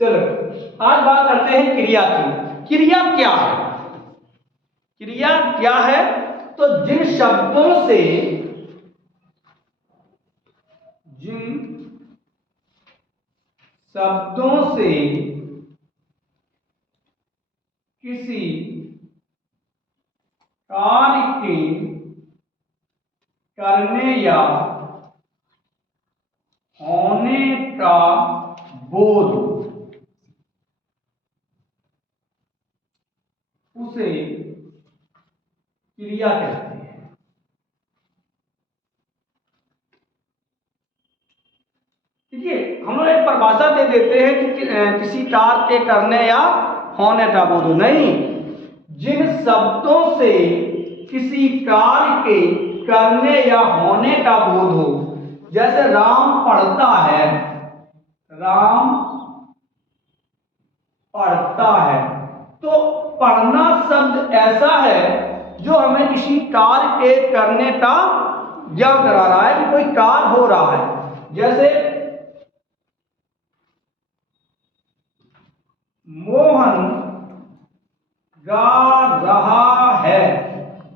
चलो आज बात करते हैं क्रिया की। क्रिया क्या है? क्रिया क्या है? तो जिन शब्दों से किसी कार्य के करने या होने का बोध उसे क्रिया कहते हैं। देखिए हम लोग एक परिभाषा दे देते हैं कि किसी कार्य के करने या होने का बोध। नहीं, जिन शब्दों से किसी कार्य के करने या होने का बोध हो, जैसे राम पढ़ता है, राम पढ़ता है, तो पढ़ना शब्द ऐसा है जो हमें किसी कार्य के करने का ज्ञान करा रहा है कि कोई कार्य हो रहा है। जैसे मोहन गा रहा है,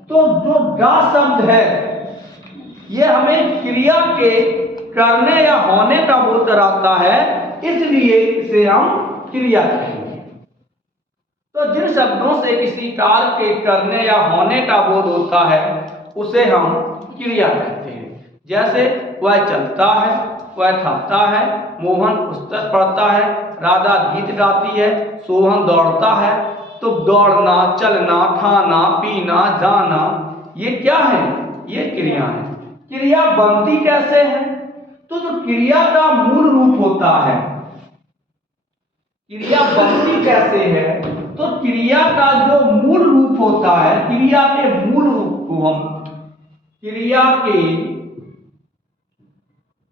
तो जो गा शब्द है ये हमें क्रिया के करने या होने का बोध कराता है, इसलिए इसे हम क्रिया कहेंगे। तो जिन शब्दों से किसी कार्य के करने या होने का बोध होता है उसे हम क्रिया कहते हैं। जैसे वह चलता है, वह खाता है, मोहन पुस्तक पढ़ता है, राधा गीत गाती है, सोहन दौड़ता है। तो दौड़ना, चलना, खाना, पीना, जाना, ये क्या है? ये क्रिया है। क्रिया बनती कैसे है? तो जो क्रिया का मूल रूप होता है, क्रिया बनती कैसे है? तो क्रिया का जो मूल रूप होता है, क्रिया के मूल रूप को हम क्रिया के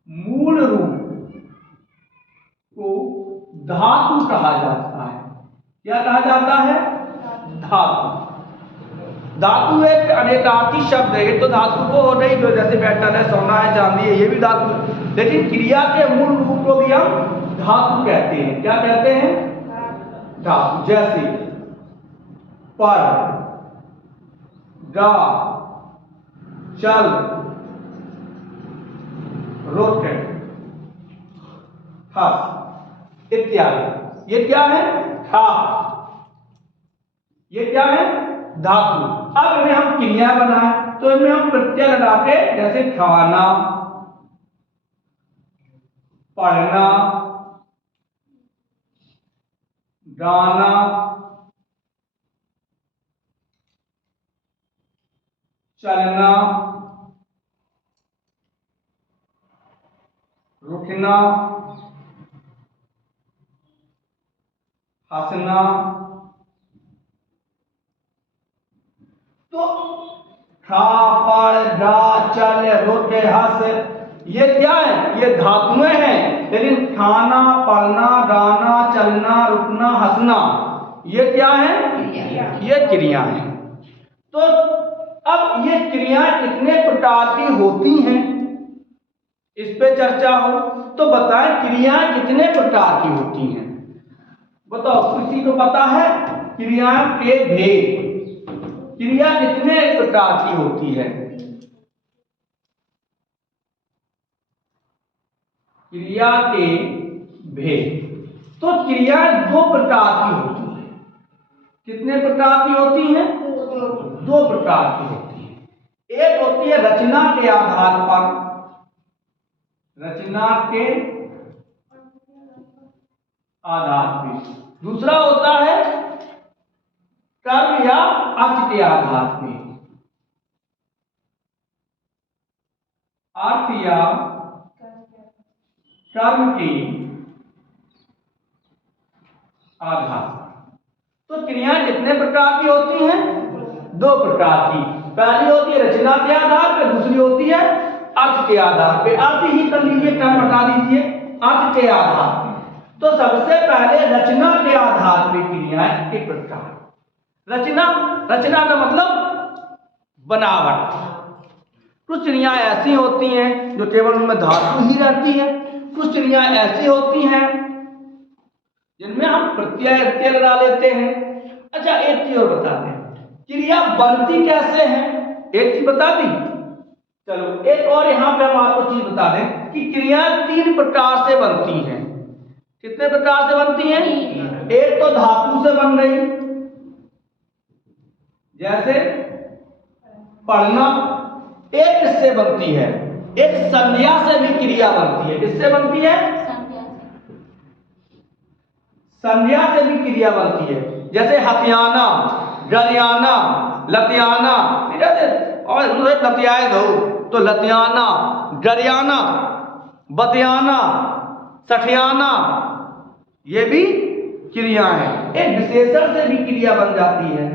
मूल रूप को धातु कहा जाता है। क्या कहा जाता है? धातु। धातु एक अनेकार्थी शब्द है। ये तो धातु को हो नहीं, जो जैसे मेटल है, सोना है, चांदी है, ये भी धातु है। लेकिन क्रिया के मूल रूप को भी हम धातु कहते हैं। क्या कहते हैं? धातु। जैसे पढ़, गा, चल, रुक, हंस इत्यादि। ये क्या है? खा। ये क्या है? धातु। अब इन्हें हम क्रिया बनाए तो इनमें हम प्रत्यय लगा के, जैसे खाना, पढ़ना, गाना, चलना, रुकना, हंसना। तो खा, पढ़, गा, चल, रुक, हंस, ये क्या है? ये धातुएं हैं। लेकिन खाना, पढ़ना, गाना, चलना, रुकना, हंसना, ये क्या है? ये क्रिया है। तो अब ये क्रियाएं कितने प्रकार की होती हैं, इस पे चर्चा हो। तो बताएं क्रियाएं कितने प्रकार की होती हैं? बताओ, किसी को पता है? क्रियाओं के भेद। क्रिया कितने प्रकार की होती है? क्रिया के भेद। तो क्रियाएं दो प्रकार की होती हैं। कितने प्रकार की होती हैं? दो प्रकार की होती हैं। एक होती है रचना के आधार पर, रचना के आधार पर। दूसरा होता है कर्म या अर्थ के आधार पर। अर्थ या कर्म के आधार पर। तो क्रियाएं कितने प्रकार की होती हैं? दो प्रकार की। पहली होती है रचना के आधार पर, दूसरी होती है अर्थ के आधार पर। अर्थ ही कर लीजिए, कर्म हटा दीजिए, अर्थ के आधार पर। तो सबसे पहले रचना के आधार पर क्रियाएं एक प्रकार। रचना, रचना का मतलब बनावट। कुछ क्रियाएं ऐसी होती हैं जो केवल उनमें धातु ही रहती है, कुछ क्रियाएं ऐसी होती हैं जिनमें हम प्रत्यय लगा लेते हैं। अच्छा, एक चीज और बता दें, क्रिया बनती कैसे है, एक चीज बता दी। चलो एक और यहां पे हम आपको चीज बता दें कि क्रिया 3 प्रकार से बनती हैं। कितने प्रकार से बनती हैं? एक तो धातु से बन रही, जैसे पढ़ना। एक किससे बनती है? एक संज्ञा से भी क्रिया बनती है। किससे बनती है? संज्ञा से भी क्रिया बनती है, जैसे हथियाना, गरियाना, लतियाना। और लतियाए दो तो लतियाना, गरियाना, बतियाना, सठियाना, ये भी क्रिया है। एक विशेषण से भी क्रिया बन जाती है।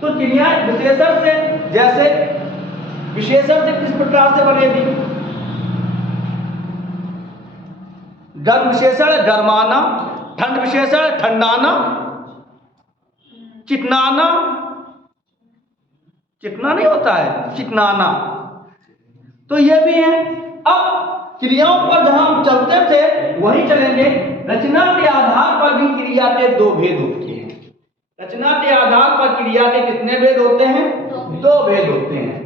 तो क्रिया विशेषण से, जैसे विशेषण से किस प्रकार से बनेगी? गर्म विशेषण गरमाना, ठंड विशेषण ठंडाना, चिकनाना, चिकना नहीं होता है, चिकनाना। तो ये भी है। अब क्रियाओं पर जहां हम चलते थे वहीं चलेंगे। रचना के आधार पर भी क्रिया के 2 भेद होते हैं। रचना के आधार पर क्रिया के कितने भेद होते हैं? 2 भेद होते हैं।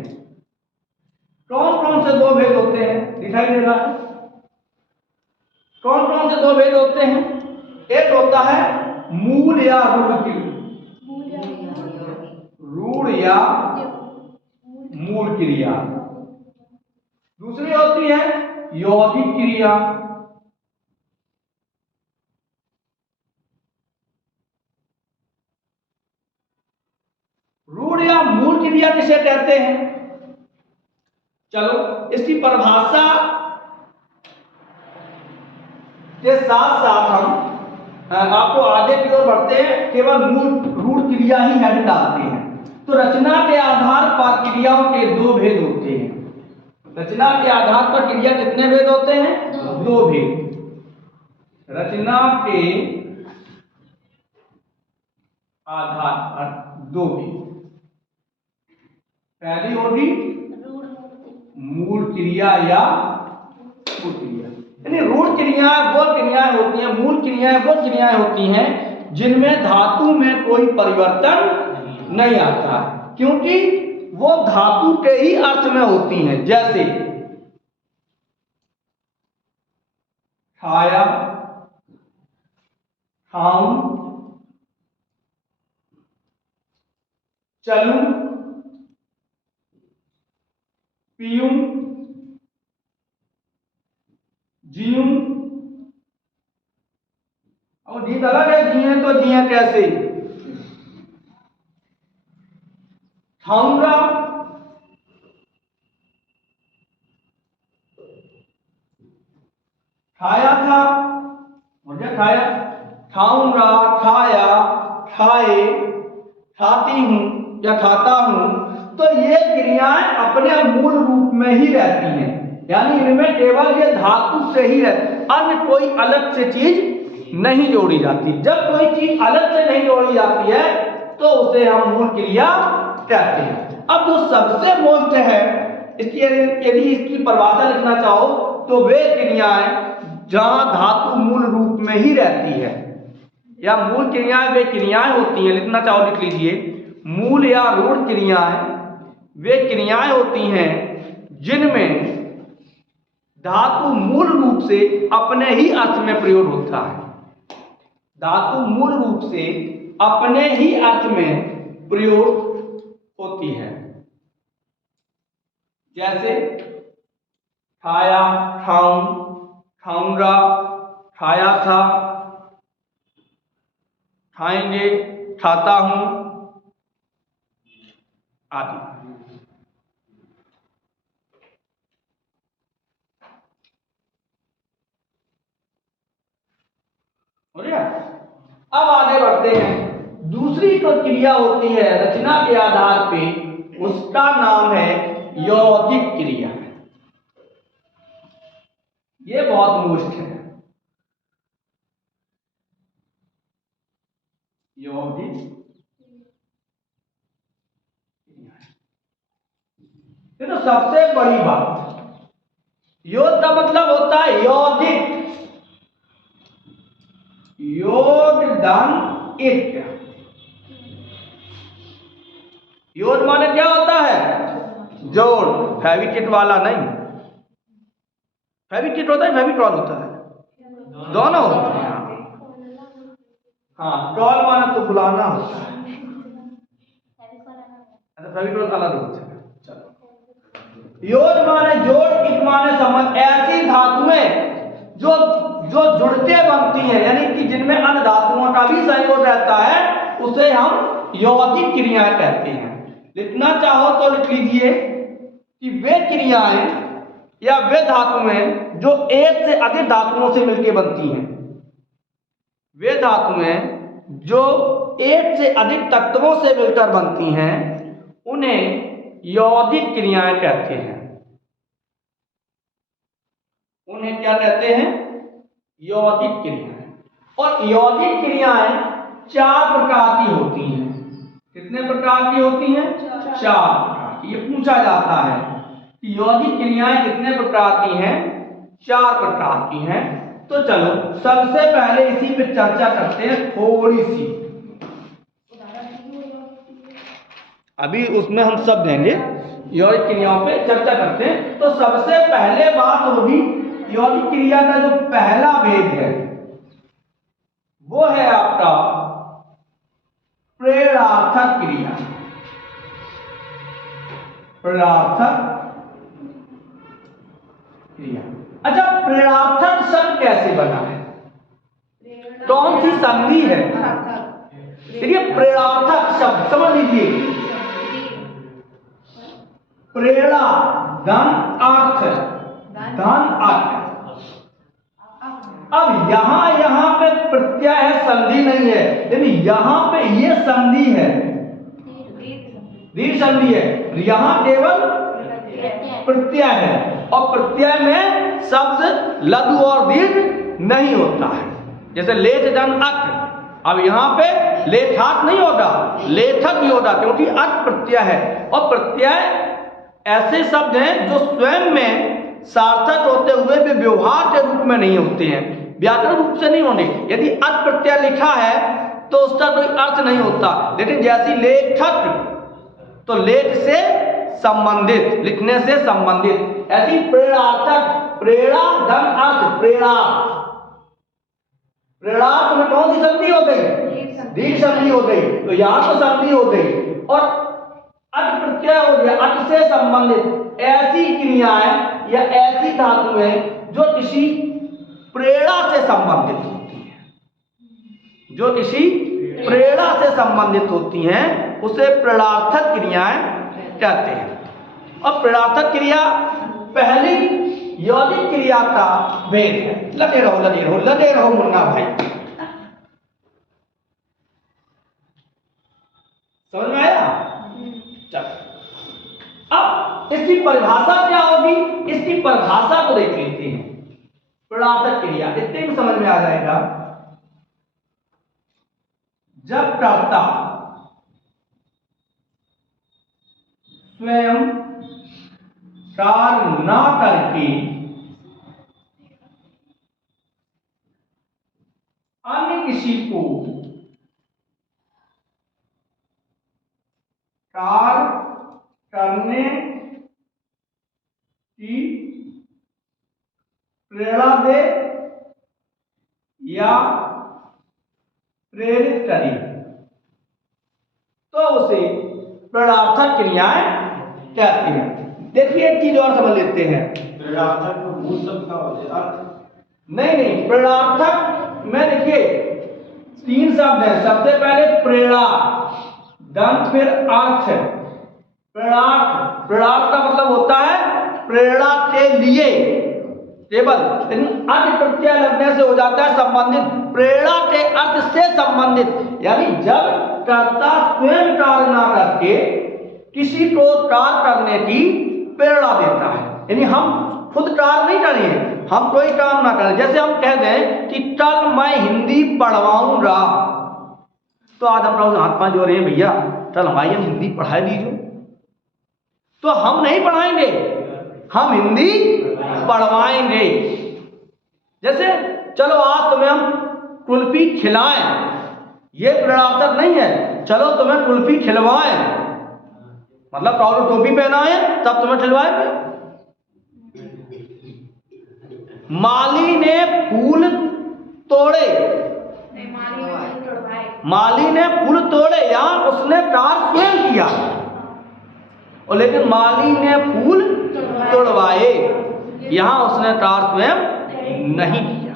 कौन कौन से 2 भेद होते हैं? दिखाई दे रहा है? कौन कौन से 2 भेद होते हैं? एक होता है मूल या रूढ़ क्रिया, रूढ़ या मूल क्रिया। दूसरी होती है यौगिक क्रिया। रूढ़ या मूल क्रिया किसे कहते हैं? चलो इसकी परिभाषा के साथ साथ हम आपको आगे की ओर बढ़ते हैं। केवल मूल रूढ़ क्रिया ही हेड डालते हैं। तो रचना के आधार पर क्रियाओं के 2 भेद होते हैं। रचना के आधार पर क्रिया कितने भेद होते हैं? 2 भेद। रचना के आधार पर 2 भेद। पहली होगी मूल क्रिया या मूल क्रिया। यानी रूढ़ क्रियाएं वो क्रियाएं होती हैं, मूल क्रियाएं वो क्रियाएं होती हैं जिनमें धातु में कोई परिवर्तन नहीं आता, क्योंकि वो धातु के ही अर्थ में होती हैं। जैसे खाया, खाऊं, चलूं, पीऊं, जीऊं। और जीत अलग है, जिए तो जिए कैसे? खाऊंगा, खाया था, मुझे खाया, खाऊंगा, खाया, खाए, खाती हूं या खाता हूं। तो ये क्रियाएं अपने मूल रूप में ही रहती हैं, यानी इनमें केवल ये धातु से ही रहती, अन्य कोई अलग से चीज नहीं जोड़ी जाती। जब कोई चीज अलग से नहीं जोड़ी जाती है तो उसे हम मूल क्रिया कहते हैं। अब जो सबसे मोस्ट है, इसकी यदि इसकी परिभाषा लिखना चाहो तो वे क्रियाएं जहां धातु मूल रूप में ही रहती है, या मूल क्रियाएं वे क्रियाएं होती हैं, लिखना चाहो लिख लीजिए। मूल या रूढ़ क्रियाएं वे क्रियाएं होती हैं जिनमें धातु मूल रूप से अपने ही अर्थ में प्रयोग होता है। धातु मूल रूप से अपने ही अर्थ में प्रयोग होती है। जैसे खाया, खाऊं, खाऊंगा, खाया था, खाएंगे, खाता हूं आदि। हो गया? अब आगे बढ़ते हैं। दूसरी जो क्रिया होती है रचना के आधार पे, उसका नाम है यौगिक क्रिया। ये बहुत मोस्ट है, यौगिक क्रिया। ये तो सबसे बड़ी बात। योग का मतलब होता है यौगिक, योड धन इट। योड माने क्या होता है? जोड़। फेविकिट वाला नहीं, फेविकिट होता है, फेविट्रॉल होता है, दोनों होते हैं। हाँ, ट्रॉल माना तो बुलाना होता है, फेविट्रॉल अलग होता है। चलो, योड माने जोड़, इट माने संबंध। ऐसी धातुएं जो जो जुड़ते बनती हैं, यानी कि जिनमें अन्य धातुओं का भी संयोग रहता है, उसे हम यौगिक क्रियाएं कहते हैं। लिखना चाहो तो लिख लीजिए कि वे क्रियाएं या वे धातुएं जो एक से अधिक धातुओं से मिलकर बनती हैं, वे धातुएं जो एक से अधिक तत्वों से मिलकर बनती हैं, उन्हें यौगिक क्रियाएं कहते हैं। उन्हें क्या कहते हैं? यौगिक क्रियाएं। और यौगिक क्रियाएं 4 प्रकार की होती हैं। कितने प्रकार की होती हैं? 4 प्रकार की। ये पूछा जाता है कि यौगिक क्रियाएं कितने प्रकार की हैं? 4 प्रकार की हैं। तो चलो सबसे पहले इसी पे चर्चा करते हैं थोड़ी सी। अभी उसमें हम सब देंगे, यौगिक क्रियाओं पे चर्चा करते हैं। तो सबसे पहले बात होगी यौगिक क्रिया का जो पहला भेद है वो है आपका प्रेरणार्थक क्रिया। प्रेरणार्थक क्रिया। अच्छा, प्रेरणार्थक शब्द कैसे बना है? कौन सी संधि है? देखिए, प्रेरणार्थक शब्द समझ लीजिए, प्रेरणा धन अर्थ, धन अर्थ। अब यहां पे प्रत्यय है, संधि नहीं है, लेकिन यहां पे ये संधि है, दीर्घ संधि है। यहां केवल प्रत्यय है, और प्रत्यय में शब्द लघु और दीर्घ नहीं होता है। जैसे लेथ धन अक, अब यहां पे लेथाक नहीं होगा, लेथक ही होगा, क्योंकि अक प्रत्यय है। और प्रत्यय ऐसे शब्द हैं जो स्वयं में सार्थक होते हुए भी व्यवहार के रूप में नहीं होते हैं, व्याकरण रूप से नहीं होंगे। यदि अक प्रत्यय लिखा है तो उसका कोई अर्थ नहीं होता। लेकिन जैसी लेखक, तो लेख से संबंधित, लिखने से संबंधित। ऐसी प्रेरणार्थक, प्रेरणा धन अर्थ, प्रेरणा। प्रेरणार्थ में कौन सी संधि हो गई? दीर्घ संधि हो गई। तो यहां तो संधि हो गई, और अट प्रत्यय हो गया, अट से संबंधित। ऐसी क्रियाएं या ऐसी धातुएं जो किसी प्रेरणा से संबंधित होती हैं, जो किसी प्रेरणा से संबंधित होती हैं, उसे प्रेरणार्थक क्रियाएं कहते हैं। और प्रेरणार्थक क्रिया पहली यौगिक क्रिया का भेद है। लगे रहो, लगे रहो, लगे रहो मुन्ना भाई। समझ में आया? अब इसकी परिभाषा क्या होगी? इसकी परिभाषा को देख लेते हैं। प्रेरणार्थक क्रिया इतने भी समझ में आ जाएगा। जब कर्ता स्वयं कार्य ना करके अन्य किसी को कार्य करने की प्रेरणा दे या प्रेरित करे, तो उसे प्रेरणार्थक क्रियाएं कहते हैं। देखिए एक चीज और समझ लेते हैं। प्रेरणार्थक को मूल शब्द का अर्थ नहीं, प्रेरणार्थक में देखिए 3 शब्द हैं। सबसे पहले प्रेरणा, दंत, फिर अर्थ। प्रेरणार्थ, प्रेरणार्थ का मतलब होता है प्रेरणा के लिए केवल, लेकिन अर्थ प्रत्यय लगने से हो जाता है संबंधित, प्रेरणा के अर्थ से संबंधित। यानी जब कर्ता स्वयं कार्य ना करके किसी को कार्य करने की प्रेरणा देता है, यानी हम खुद कार्य नहीं करेंगे, हम कोई काम ना करें। जैसे हम कह दें कि कल मैं हिंदी पढ़वाऊंगा, तो आज हम लोग हाथ पांव जोड़ रहे हैं, भैया कल हमारी हम हिंदी पढ़ा दीजिए, तो हम नहीं पढ़ाएंगे, हम हिंदी पढ़वाएंगे। जैसे चलो आज तुम्हें हम कुल्फी खिलाएं, ये प्रेरणार्थक नहीं है। चलो तुम्हें कुल्फी खिलवाएं, मतलब टॉवल टोपी पहनाए तब तुम्हें खिलवाए थे। माली ने फूल तोड़े, माली ने फूल तोड़े, यहां उसने कार्य स्वयं किया, और लेकिन माली ने फूल तोड़वाए, यहां उसने कार्य स्वयं नहीं किया।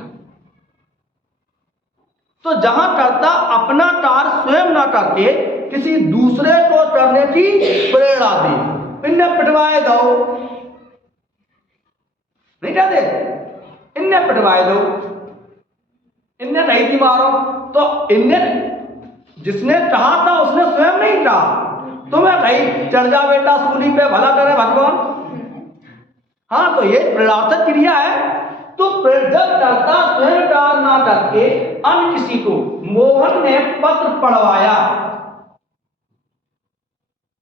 तो जहां कर्ता अपना कार्य स्वयं ना करके किसी दूसरे को करने की प्रेरणा दे, इन्हें पिटवाए दो, नहीं कहते इन्हें पिटवाए दो, इन्हें कही थी मारो, तो इन्हें जिसने कहा था उसने स्वयं नहीं कहा, तुम्हें कही चढ़ जा बेटा सूली पे, भला करे भगवान। हाँ, तो ये प्रेरणार्थक क्रिया है। तो जब कर्ता स्वयं कार्य ना करके अन्य किसी को, मोहन ने पत्र पढ़वाया,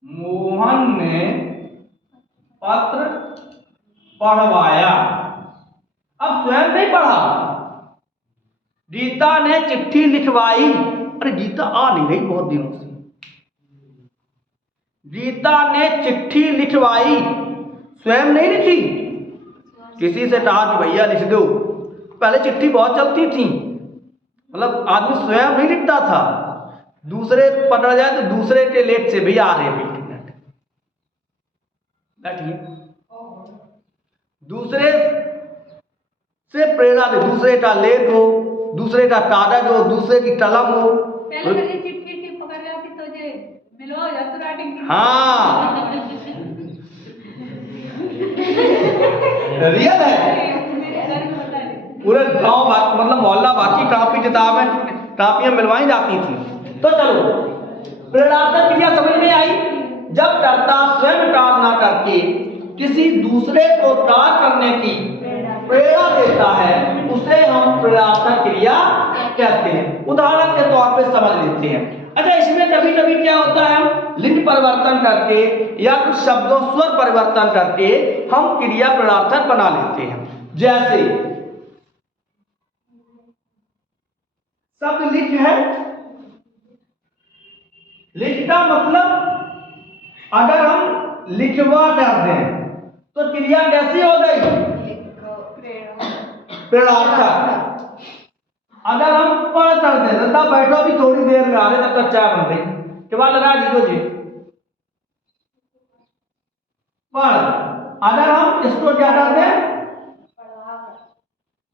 मोहन ने पत्र पढ़वाया, अब स्वयं नहीं पढ़ा। गीता ने चिट्ठी लिखवाई, अरे गीता आ नहीं रही बहुत दिनों से, गीता ने चिट्ठी लिखवाई, स्वयं नहीं लिखी, किसी से कहा कि भैया लिख दो। पहले चिट्ठी बहुत चलती थी, मतलब आदमी स्वयं नहीं लिखता था, दूसरे पकड़ जाए तो दूसरे के लेख से भैया आ रहे हैं बैठिए, दूसरे से प्रेरणा दे, दूसरे का लेख हो, दूसरे का कागज हो, दूसरे की कलम हो। चिट्ठी पकड़ जाती तो जे मिलो या तो राइटिंग। हाँ रियल है, पूरे गांव मतलब मोहल्ला बाकी कापी कापियां मिलवाई जाती थी। तो चलो प्रेरणात्मक क्रिया समझ में आई। जब कर्ता स्वयं कार्य ना करके किसी दूसरे को कार्य करने की प्रेरणा देता है, उसे हम प्रेरणात्मक क्रिया कहते हैं। उदाहरण के तौर पे समझ लेते हैं। अच्छा, इसमें कभी कभी क्या होता है, हम लिंग परिवर्तन करके या कुछ शब्दों स्वर परिवर्तन करके हम क्रिया प्रेरणार्थक बना लेते हैं। जैसे शब्द लिख है, लिख का मतलब अगर हम लिखवा कर दें तो क्रिया कैसी हो गई, प्रेरणार्थक। अगर हम पढ़ कर दें, रद्दा बैठो भी थोड़ी देर में आ रहे तब तक चाय बन गई, के बाद लगा दीजिए जी पढ़। अगर हम इसको क्या कर दें,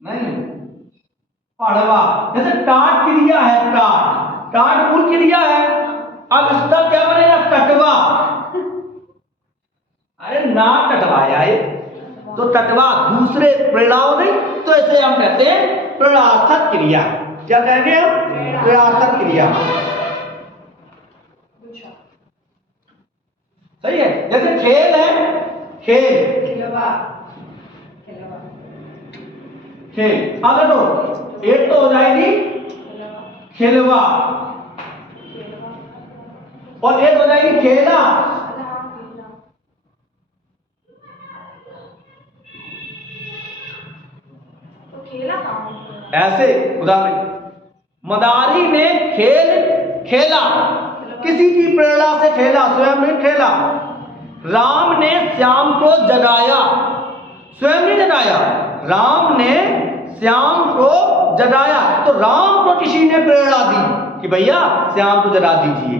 नहीं पढ़वा, जैसे टाट क्रिया है, टाट टाट मूल क्रिया है, अब इसका क्या बनेगा, कटवा। अरे ना कटवाया है तो कटवा, दूसरे प्रेरणाओं नहीं, तो इसे हम कहते हैं प्रेरणार्थक क्रिया। क्या कहेंगे हम, प्रेरणार्थक क्रिया। सही है। जैसे खेल है, खेल खेल, अगर तो एक तो हो जाएगी खिलवा, और एक हो जाएगी खेला। ऐसे उदाहरण, मदारी ने खेल खेला, किसी की प्रेरणा से खेला, स्वयं नहीं खेला। राम ने श्याम को जगाया, स्वयं नहीं जगाया, राम ने श्याम को जगाया, तो राम को किसी ने प्रेरणा दी कि भैया श्याम को जगा दीजिए,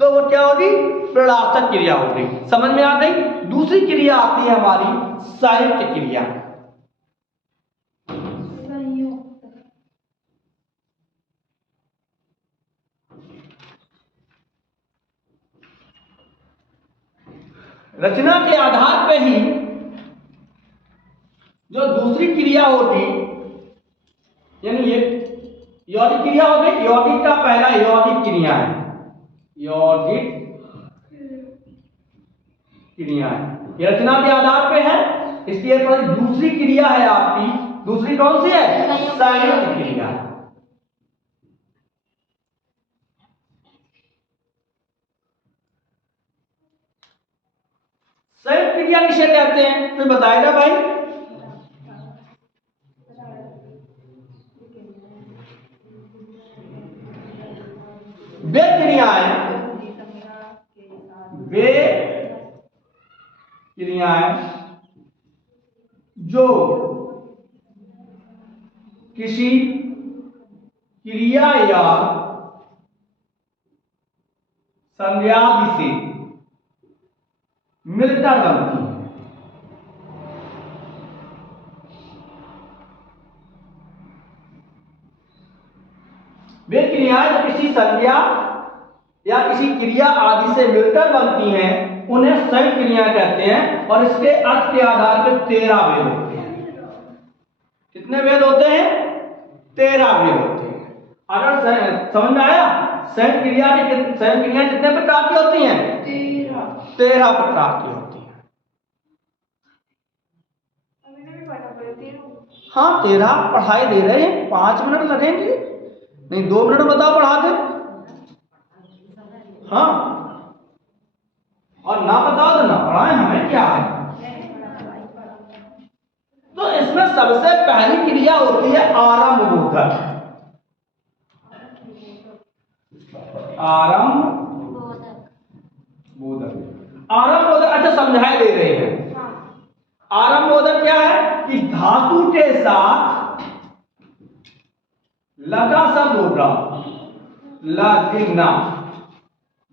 तो वो क्या होगी, प्रेरणार्थक क्रिया हो गई। समझ में आ गई। दूसरी क्रिया आती है हमारी साहित्य क्रिया। रचना के आधार पे ही जो दूसरी क्रिया होगी, यानी ये यौगिक क्रिया हो गई। यौगिक का पहला यौगिक क्रिया है, यौगिक क्रिया है, ये रचना के आधार पे है। इसके पर दूसरी क्रिया है आपकी, दूसरी कौन सी है, संयुक्त क्रिया। संयुक्त क्रिया किसे कहते हैं, तो बताएगा भाई। क्रियाएं वे क्रियाएं जो किसी क्रिया या संज्ञादि से मिलकर बनती है। वे क्रियाएं जो किसी संज्ञा या किसी क्रिया आदि से मिलकर बनती हैं उन्हें संयुक्त क्रिया कहते हैं। और इसके अर्थ के आधार पर 13 वेद होते हैं। कितने वेद होते हैं? 13 वेद होते हैं। अगर समझ में आया? संयुक्त क्रिया कितने प्रकार की होती हैं? 13 प्रकार की होती हैं। हाँ, 13 पढ़ाई दे रहे हैं। 5 मिनट लगेंगे, नहीं 2 मिनट बताओ पढ़ा दे। हाँ, और ना बताओ तो ना पढ़ाए, हमें क्या है। तो इसमें सबसे पहली क्रिया होती है आरंभ बोधक। आरंभ बोधक अच्छा समझाए दे रहे हैं। आरंभ बोधक क्या है कि धातु के साथ लगा शब्द होगा, लगना।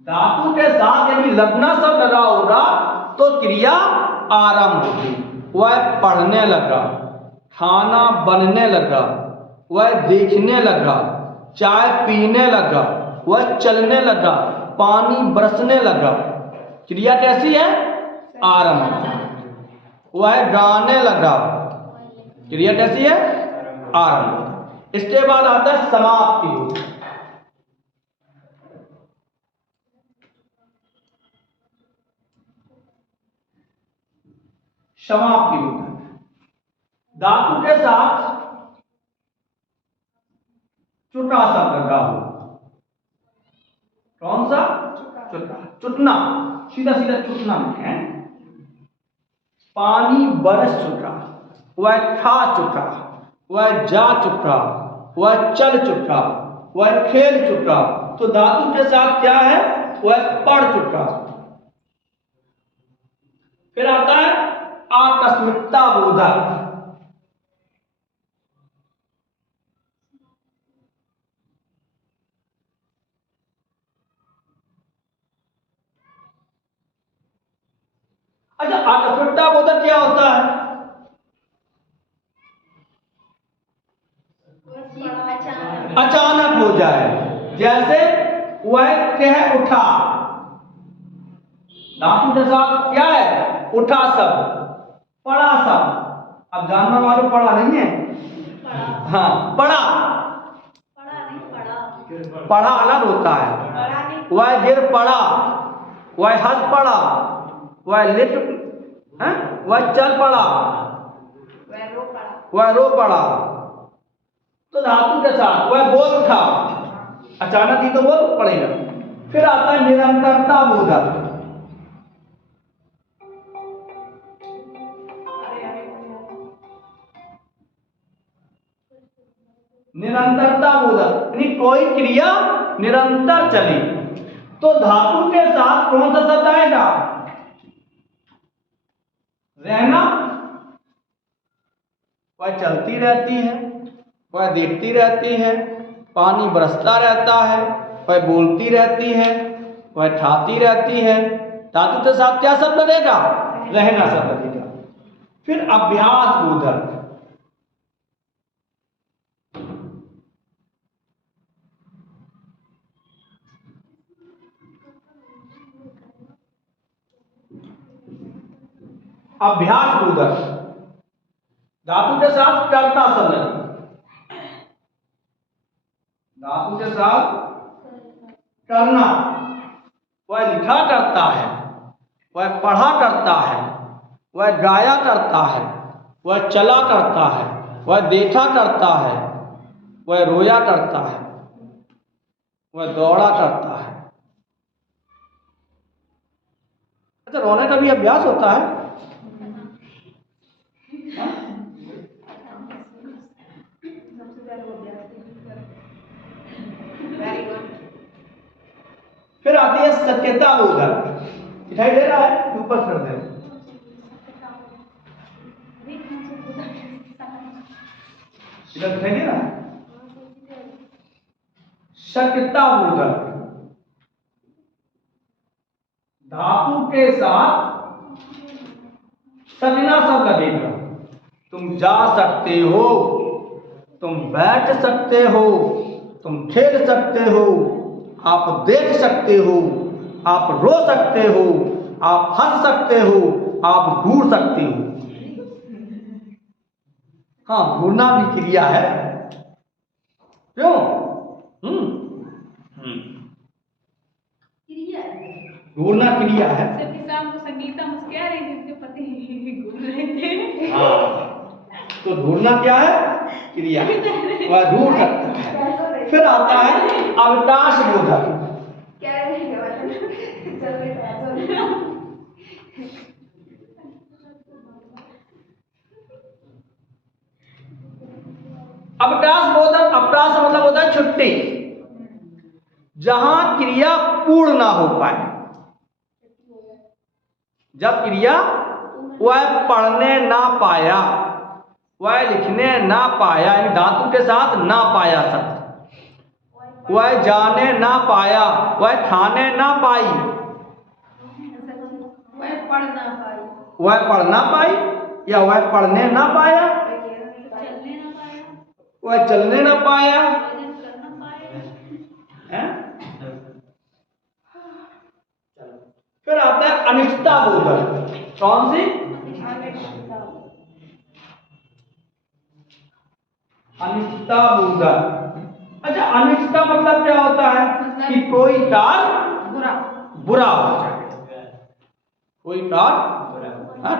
धातु के साथ यदि लगना शब्द लगा होगा तो क्रिया आरंभ होगी। वह पढ़ने लगा, खाना बनने लगा, वह देखने लगा, चाय पीने लगा, वह चलने लगा, पानी बरसने लगा। क्रिया कैसी है? आरंभ। वह गाने लगा। क्रिया कैसी है? आरंभ। इसके बाद आता है समाप्ति। समाप्ति होता है धातु के साथ चुटा शब्द लगा हो। कौन सा? चुटना। सीधा सीधा चुटना है। पानी बरस चुका, वह खा चुका, वह जा चुका, वह चल चुका, वह खेल चुका। तो धातु के साथ क्या है? वह पढ़ चुका। फिर आता है आकस्मिकता बोधक। अच्छा, आकस्मिकता बोधक क्या होता है? अचानक हो जाए। जैसे वह कह उठा, धातु के साथ क्या है? उठा शब्द, पढ़ा शब्द। अब जानवर वालों पढ़ा नहीं है। हाँ, पढ़ा पढ़ा अलग होता है। वह गिर पड़ा, वह हंस पड़ा, वह लिख, वह चल पड़ा, वह रो पड़ा। तो धातु के साथ वह बोल उठा। अचानक ही तो बोल पड़ेगा। फिर आता है निरंतरता बोधक। निरंतरता बोधक यानी कोई क्रिया निरंतर चली तो धातु के साथ कौन सा शब्द आएगा? रहना। वह चलती रहती है, वह देखती रहती है, पानी बरसता रहता है, वह बोलती रहती है, वह खाती रहती है। धातु के साथ क्या शब्द लगेगा? रहना शब्द लगेगा। फिर अभ्यास बोधक। अभ्यास बोधक धातु के साथ कर्ता शब्द लगेगा। धातु के साथ करना। वह लिखा करता है, वह पढ़ा करता है, वह गाया करता है, वह चला करता है, वह देखा करता है, वह रोया करता है, वह दौड़ा करता है। अच्छा, रोने का भी अभ्यास होता है। आती है शक्यता बोधक। दिखाई दे रहा है, ऊपर कर दे। इधर दिखाई दे रहा है, शक्यता बोधक। धातु के साथ संज्ञा शब्द लगेगा। तुम जा सकते हो, तुम बैठ सकते हो, तुम खेल सकते हो, आप देख सकते हो, आप रो सकते हो, आप हंस सकते हो, आप ढूंढ सकते हो। हाँ, ढूंढना भी क्रिया है, क्यों? ढूंढना क्रिया है। जबकि शाम को संगीता मुस्कुरा रही थी, उसके पति घूम रहे थे। हाँ, तो ढूंढना क्या है? क्रिया। वह ढूंढ सकता है। फिर आता है अवकाश बोधक। अवकाश बोधक, अवकाश मतलब होता है छुट्टी, जहां क्रिया पूर्ण ना हो पाए। जब क्रिया वह पढ़ने ना पाया, वह लिखने ना पाया, यानी धातु के साथ ना पाया शब्द, वह जाने ना पाया, वह खाने ना पाई, वह पढ़ना पाई, या वह पढ़ने ना पाया, वह चलने ना पाया, है? फिर आता है अनिष्टता बोधक। कौन सी? अनिष्टता बोधक। अच्छा, अनिष्टता मतलब क्या होता है? कि कोई कार्य बुरा हो जाए। कोई कार्य,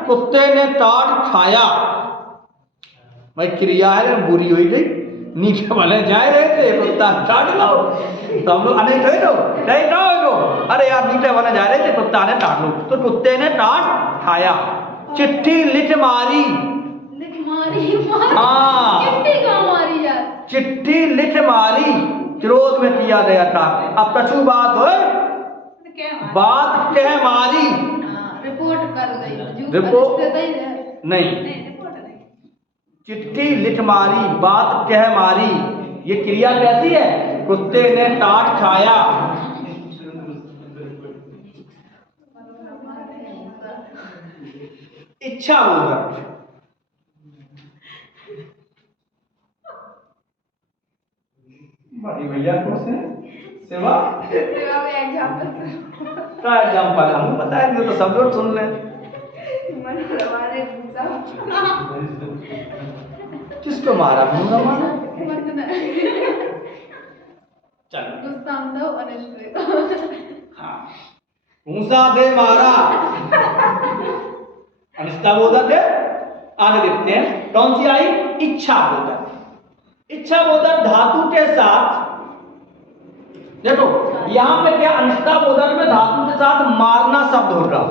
कुत्ते ने टाट खाया, भाई क्रिया है बुरी हुई थी, नीचे वाले जा रहे थे, कुत्ता टाट लो, तो हम लोग अनेक थे, नहीं लो, अरे यार नीचे वाले जा रहे थे, कुत्ता ने टाट लो, तो कुत्ते ने टाट खाया। चिट्ठी लिख मारी, हाँ, चिट्ठी लिख मारी, क्रोध में किया गया था। अब कछु बात हो, बात कह मारी, रिपोर्ट कर गई, रिपोर्ट नहीं, चिट्ठी लिख मारी, बात कह मारी, ये क्रिया कैसी है? कुत्ते ने टाट खाया। इच्छा बोधक। बड़ी भैया खुश है, सेवा का एग्जाम्पल हमें पता है, तो सब लोग सुन लें। किसको मारा? मारा। चलो, हाँ, भूसा दे मारा, अनिष्टता बोधक है। आगे देखते हैं कौन सी आई? इच्छा बोधक। इच्छा बोधक धातु के साथ, देखो यहां पे क्या, अनिष्टता बोधक में धातु के साथ मारना शब्द होगा,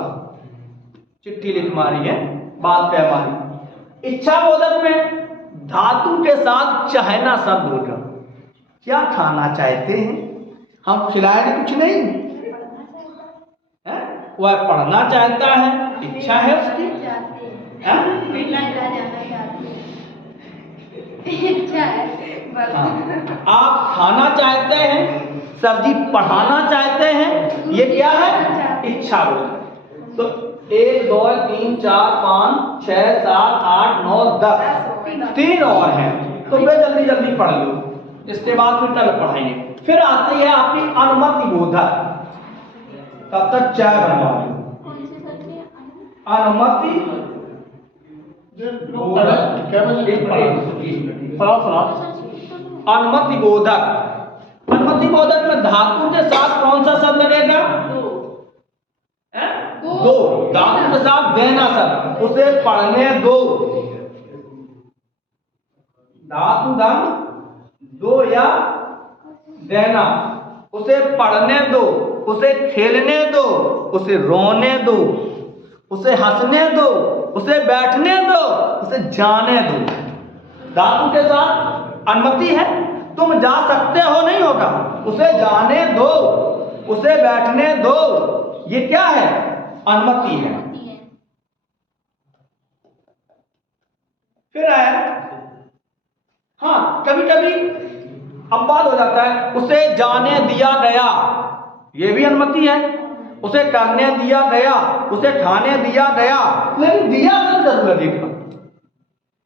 चिट्ठी लिख मारी है, बात कह मारी। इच्छा बोधक में धातु के साथ चाहना शब्द होगा। क्या खाना चाहते हैं? हम खिलाएंगे कुछ नहीं है? वह पढ़ना चाहता है, इच्छा है उसकी, आप खाना चाहते हैं, सर जी पढ़ाना चाहते हैं, ये क्या है? इच्छा बोधक। तो 1 2 3 4 5 6 7 8 9 10, 3 और हैं, तो वे जल्दी जल्दी पढ़ लो, इसके बाद फिर कल पढ़ाएंगे। फिर आती है आपकी अनुमति बोधक। तब तक चाय बनवा लो। अनुमति अनुमति बोधक। अनुमति बोधक में धातु के साथ कौन सा शब्द लगेगा? दो। धातु के साथ देना शब्द, उसे पढ़ने दो। धातु दाम दो या देना, उसे पढ़ने दो, उसे खेलने दो, उसे रोने दो, उसे हंसने दो, उसे बैठने दो, उसे जाने दो। धातु के साथ अनुमति है, तुम जा सकते हो नहीं होगा, उसे जाने दो, उसे बैठने दो, ये क्या है? अनुमति है। फिर है, हाँ कभी कभी अपवाद हो जाता है, उसे जाने दिया गया, ये भी अनुमति है। उसे करने दिया गया, उसे खाने दिया गया, लेकिन दिया सब जरूर लगेगा।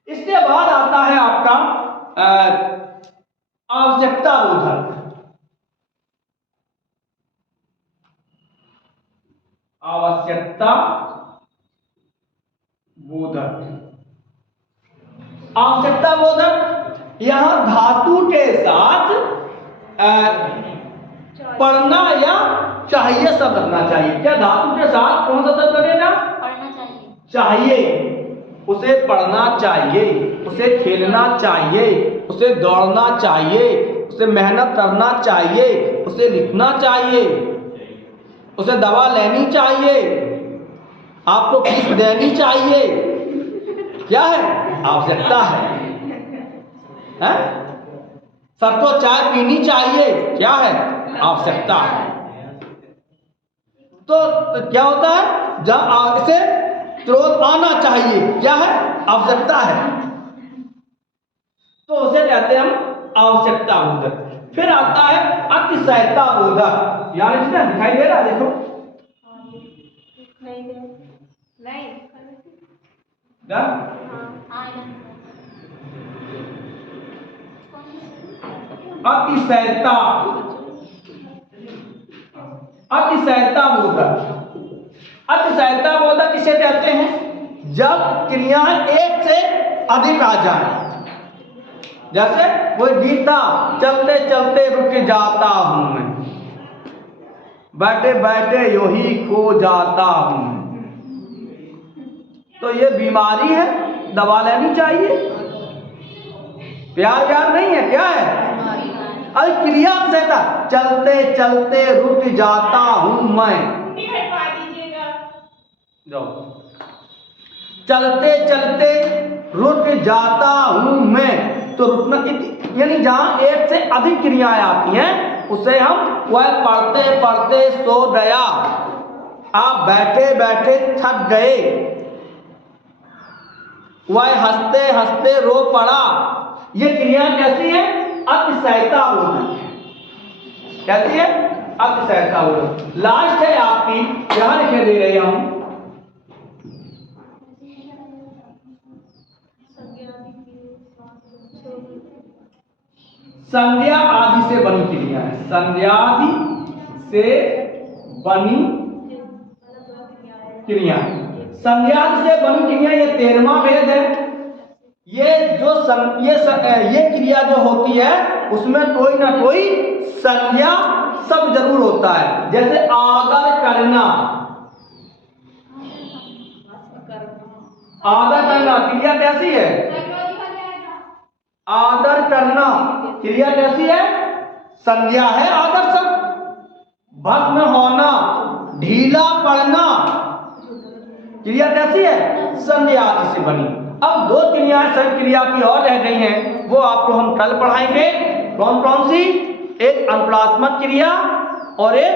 इसके बाद आता है आपका आवश्यकता बोधक। आवश्यकता बोधक, आवश्यकता बोधक यहां धातु के साथ पढ़ना या चाहिए शब्द लगना चाहिए। क्या धातु के साथ कौन सा शब्द लगेगा? पढ़ना चाहिए। चाहिए, उसे पढ़ना चाहिए, उसे खेलना चाहिए, उसे दौड़ना चाहिए, उसे मेहनत करना चाहिए, उसे लिखना चाहिए, उसे दवा लेनी चाहिए, आपको फीस देनी चाहिए। क्या है? आवश्यकता है। सबको चाय पीनी चाहिए, क्या है? आवश्यकता है। तो क्या होता है? जब इसे तुरंत आना चाहिए, क्या है? आवश्यकता है। तो उसे कहते हैं हम आवश्यकता बोधक। फिर आता है अतिशयता बोधक, यानी इसमें दिखाई दे रहा है, देखो नहीं अतिशयता, अतिशयता बोधक। अतिशयता बोधक किसे कहते हैं? जब क्रिया एक से अधिक आ जाए। जैसे कोई गीता, चलते चलते रुक जाता हूं मैं, बैठे बैठे यूं ही खो जाता हूं। तो ये बीमारी है, दवा लेनी चाहिए। प्यार व्यार नहीं है, क्या है? अरे क्रिया से था, चलते चलते रुक जाता हूं मैं। जाओ, चलते चलते रुक जाता हूं मैं। तो रुकना यानी जहां एक से अधिक क्रियाएं आती हैं उसे हम वह पढ़ते पढ़ते सो गया, आप बैठे बैठे थक गए, वह हंसते हंसते रो पड़ा। ये क्रिया कैसी है? अतिशयता बोधक। कैसी है? अतिशयता बोधक। लास्ट है आपकी, यहां लिखे दे रहे हम, संज्ञा आदि से बनी क्रिया है। संज्ञा आदि से बनी क्रिया, संज्ञा आदि से बनी क्रिया, ये 13वां भेद है। ये जो ये क्रिया जो होती है उसमें कोई ना कोई संज्ञा शब्द जरूर होता है। जैसे आदर करना, आदर करना क्रिया कैसी है? आदर करना क्रिया कैसी है? संज्ञा है आदर शब्द। भस्म होना, ढीला पड़ना क्रिया कैसी है? संज्ञा आदि से बनी। अब दो क्रियाएं संग क्रिया की और रह गई हैं, वो आपको हम कल पढ़ाएंगे। कौन कौन सी? एक अनुप्राणात्मक क्रिया और एक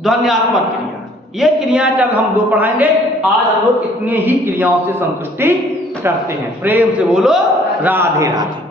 ध्वन्यात्मक क्रिया। ये क्रियाएं कल हम दो पढ़ाएंगे। आज हम लोग इतनी ही क्रियाओं से संतुष्टि करते हैं। प्रेम से बोलो राधे राधे।